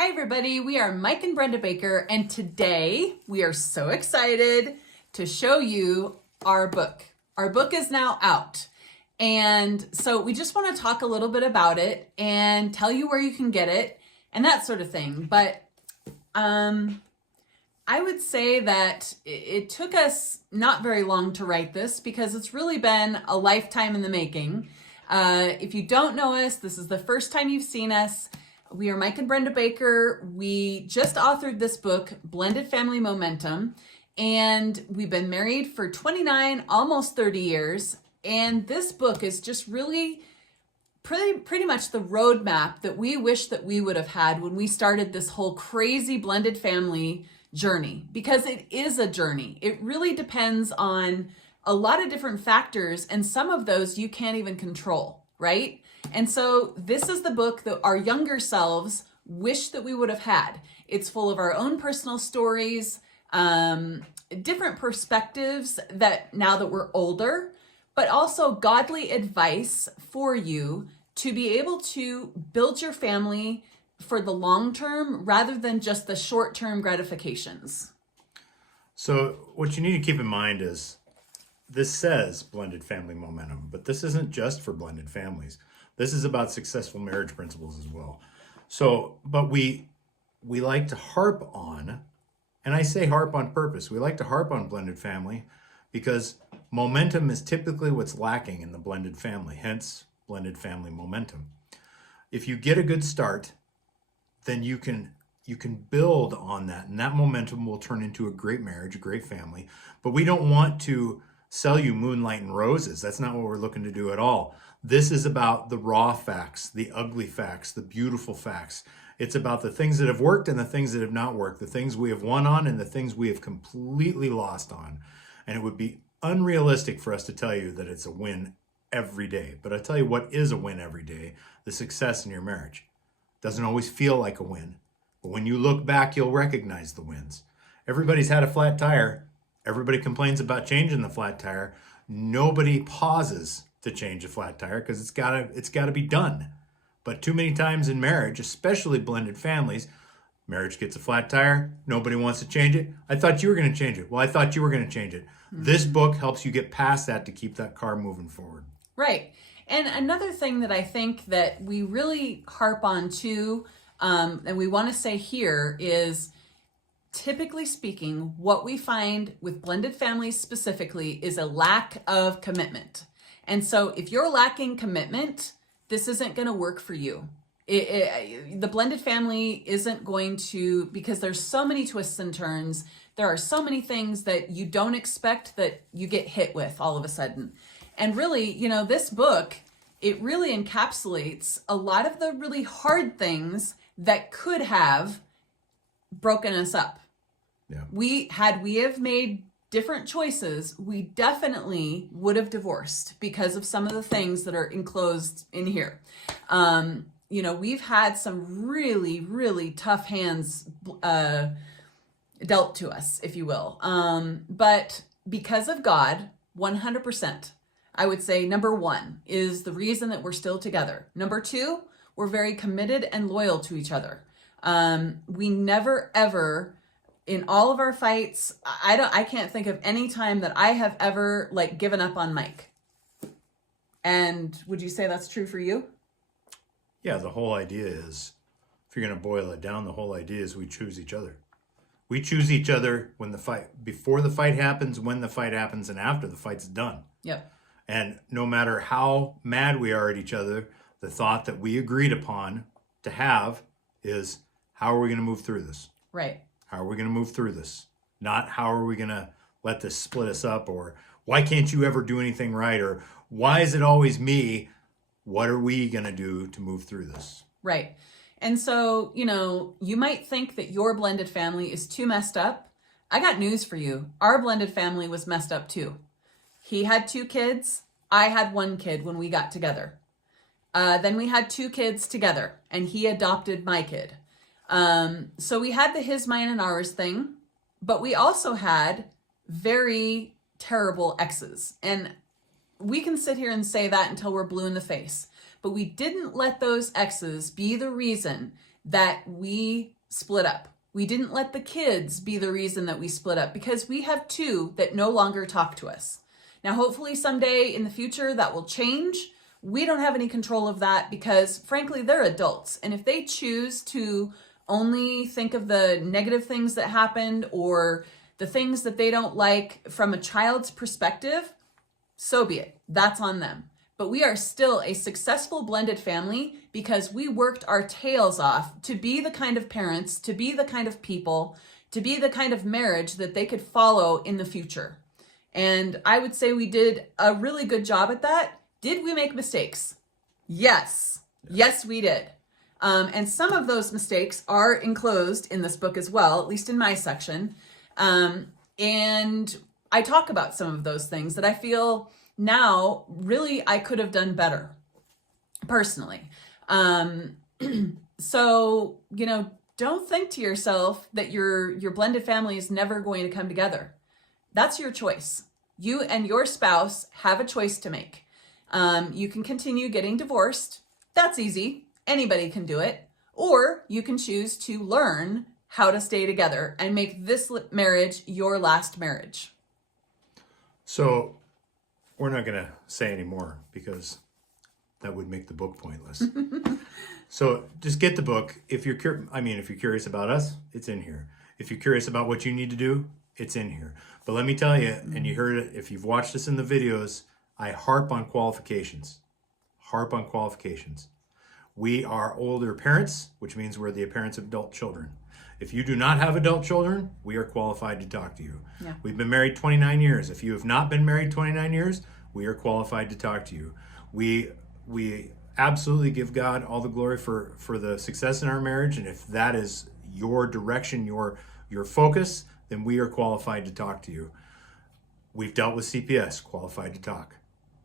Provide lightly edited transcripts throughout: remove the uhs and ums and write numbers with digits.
Hi everybody, we are Mike and Brenda Baker, and today we are so excited to show you our book. Our book is now out, and so we just want to talk a little bit about it and tell you where you can get it and that sort of thing. But I would say that it took us not very long to write this because it's really been a lifetime in the making. If you don't know us, this is the first time you've seen us. We are Mike and Brenda Baker. We just authored this book, Blended Family Momentum, and we've been married for 29, almost 30 years. And this book is just really pretty much the roadmap that we wish that we would have had when we started this whole crazy blended family journey, because it is a journey. It really depends on a lot of different factors, and some of those you can't even control, right? And so this is the book that our younger selves wish that we would have had. It's full of our own personal stories, different perspectives that now that we're older, but also godly advice for you to be able to build your family for the long term rather than just the short term gratifications. So what you need to keep in mind is this says blended family momentum, but this isn't just for blended families. This is about successful marriage principles as well. So, but we like to harp on, and I say harp on purpose, we like to harp on blended family because momentum is typically what's lacking in the blended family, hence blended family momentum. If you get a good start, then you can build on that, and that momentum will turn into a great marriage, a great family. But we don't want to sell you moonlight and roses. That's not what we're looking to do at all. This is about the raw facts, the ugly facts, the beautiful facts. It's about the things that have worked and the things that have not worked, the things we have won on and the things we have completely lost on. And it would be unrealistic for us to tell you that it's a win every day. But I tell you what is a win every day: the success in your marriage. Doesn't always feel like a win, but when you look back, you'll recognize the wins. Everybody's had a flat tire. Everybody complains about changing the flat tire. Nobody pauses to change a flat tire because it's gotta be done. But too many times in marriage, especially blended families, marriage gets a flat tire. Nobody wants to change it. I thought you were going to change it. Well, I thought you were going to change it. This book helps you get past that to keep that car moving forward. Right. And another thing that I think that we really harp on too, and we want to say here is, typically speaking, what we find with blended families specifically is a lack of commitment. And so if you're lacking commitment, this isn't going to work for you. The blended family isn't going to, because there's so many twists and turns. There are so many things that you don't expect that you get hit with all of a sudden. And really, this book, it really encapsulates a lot of the really hard things that could have broken us up. Yeah. We have made different choices, we definitely would have divorced because of some of the things that are enclosed in here. We've had some really, really tough hands dealt to us, if you will. But because of God, 100%, I would say number one is the reason that we're still together. Number two, we're very committed and loyal to each other. We never, ever, in all of our fights, I can't think of any time that I have ever given up on Mike. And would you say that's true for you? Yeah, the whole idea is, if you're going to boil it down, the whole idea is we choose each other. We choose each other before the fight happens, when the fight happens, and after the fight's done. Yep. And no matter how mad we are at each other, the thought that we agreed upon to have is, how are we going to move through this? Right. How are we going to move through this? Not how are we going to let this split us up, or why can't you ever do anything right, or why is it always me? What are we going to do to move through this? Right. And so, you might think that your blended family is too messed up. I got news for you. Our blended family was messed up too. He had 2 kids. I had 1 kid when we got together. Then we had 2 kids together, and he adopted my kid. So we had the his, mine, and ours thing, but we also had very terrible exes. And we can sit here and say that until we're blue in the face, but we didn't let those exes be the reason that we split up. We didn't let the kids be the reason that we split up, because we have two that no longer talk to us. Now, hopefully someday in the future that will change. We don't have any control of that because, frankly, they're adults. And if they choose to only think of the negative things that happened or the things that they don't like from a child's perspective, so be it. That's on them. But we are still a successful blended family because we worked our tails off to be the kind of parents, to be the kind of people, to be the kind of marriage that they could follow in the future. And I would say we did a really good job at that. Did we make mistakes? Yes. Yes, we did. And some of those mistakes are enclosed in this book as well, at least in my section. And I talk about some of those things that I feel now really I could have done better personally. So, don't think to yourself that your blended family is never going to come together. That's your choice. You and your spouse have a choice to make. You can continue getting divorced. That's easy. Anybody can do it. Or you can choose to learn how to stay together and make this marriage your last marriage. So we're not going to say any more because that would make the book pointless. So just get the book. If you're curious about us, it's in here. If you're curious about what you need to do, it's in here. But let me tell you, and you heard it, if you've watched us in the videos, I harp on qualifications. We are older parents, which means we're the parents of adult children. If you do not have adult children, we are qualified to talk to you. Yeah. We've been married 29 years. If you have not been married 29 years, we are qualified to talk to you. We absolutely give God all the glory for the success in our marriage. And if that is your direction, your focus, then we are qualified to talk to you. We've dealt with CPS, qualified to talk.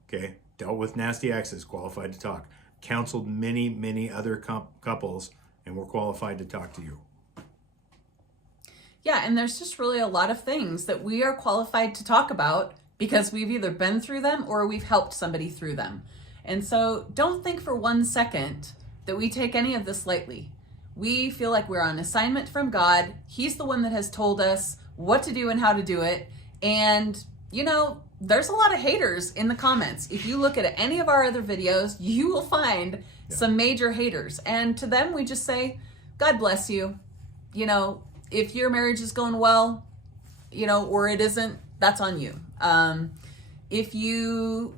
Okay? Dealt with nasty exes, qualified to talk. Counseled many, many other couples, and we're qualified to talk to you. Yeah, and there's just really a lot of things that we are qualified to talk about because we've either been through them or we've helped somebody through them. And so don't think for 1 second that we take any of this lightly. We feel like we're on assignment from God. He's the one that has told us what to do and how to do it. And, there's a lot of haters in the comments. If you look at any of our other videos, you will find some major haters. And to them, we just say, God bless you. If your marriage is going well, or it isn't, that's on you. If you,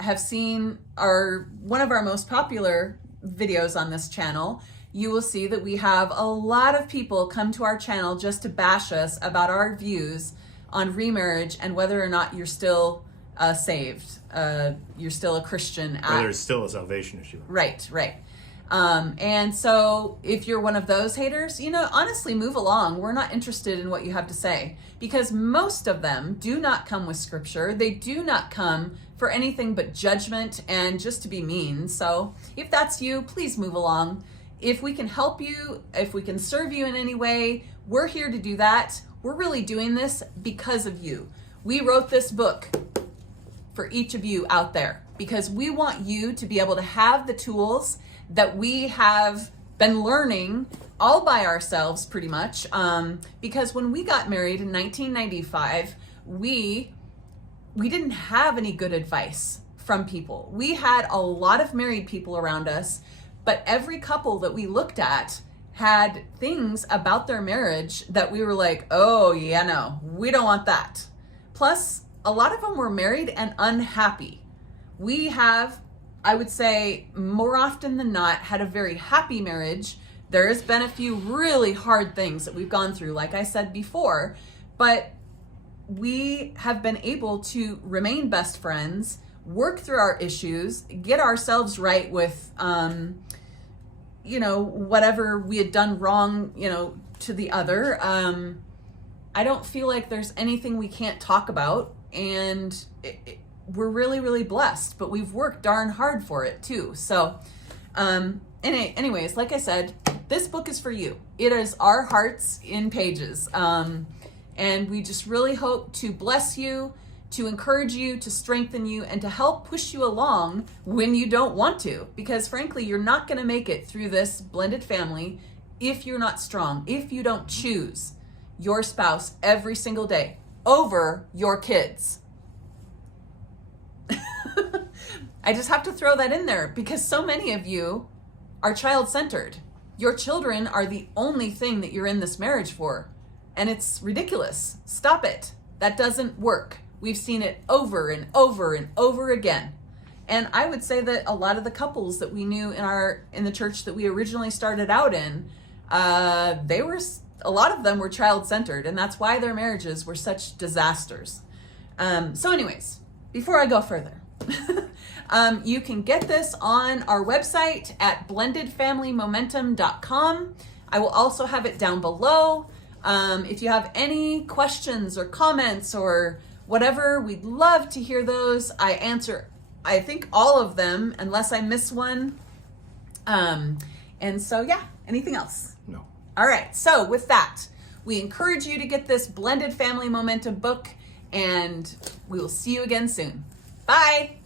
have seen one of our most popular videos on this channel, you will see that we have a lot of people come to our channel just to bash us about our views on remarriage and whether or not you're still saved. You're still a Christian. Whether it's still a salvation issue. Right. And so if you're one of those haters, honestly, move along. We're not interested in what you have to say because most of them do not come with scripture. They do not come for anything but judgment and just to be mean. So if that's you, please move along. If we can help you, if we can serve you in any way, we're here to do that. We're really doing this because of you. We wrote this book for each of you out there because we want you to be able to have the tools that we have been learning all by ourselves pretty much. Because when we got married in 1995, we didn't have any good advice from people. We had a lot of married people around us, but every couple that we looked at had things about their marriage that we were like, oh yeah, no, we don't want that. Plus, a lot of them were married and unhappy. We have, I would say, more often than not, had a very happy marriage. There has been a few really hard things that we've gone through, like I said before, but we have been able to remain best friends, work through our issues, get ourselves right with, whatever we had done wrong, to the other. I don't feel like there's anything we can't talk about, and we're really, really blessed, but we've worked darn hard for it too. So, anyways, like I said, this book is for you. It is our hearts in pages. And we just really hope to bless you, to encourage you, to strengthen you, and to help push you along when you don't want to. Because frankly, you're not going to make it through this blended family if you're not strong, if you don't choose your spouse every single day over your kids. I just have to throw that in there because so many of you are child-centered. Your children are the only thing that you're in this marriage for. And it's ridiculous. Stop it. That doesn't work. We've seen it over and over and over again. And I would say that a lot of the couples that we knew in the church that we originally started out in, a lot of them were child-centered, and that's why their marriages were such disasters. So anyways, before I go further, you can get this on our website at blendedfamilymomentum.com. I will also have it down below. If you have any questions or comments or whatever, we'd love to hear those. I answer, I think, all of them unless I miss one. And so, yeah, anything else? No. All right. So with that, we encourage you to get this Blended Family Momentum book, and we will see you again soon. Bye.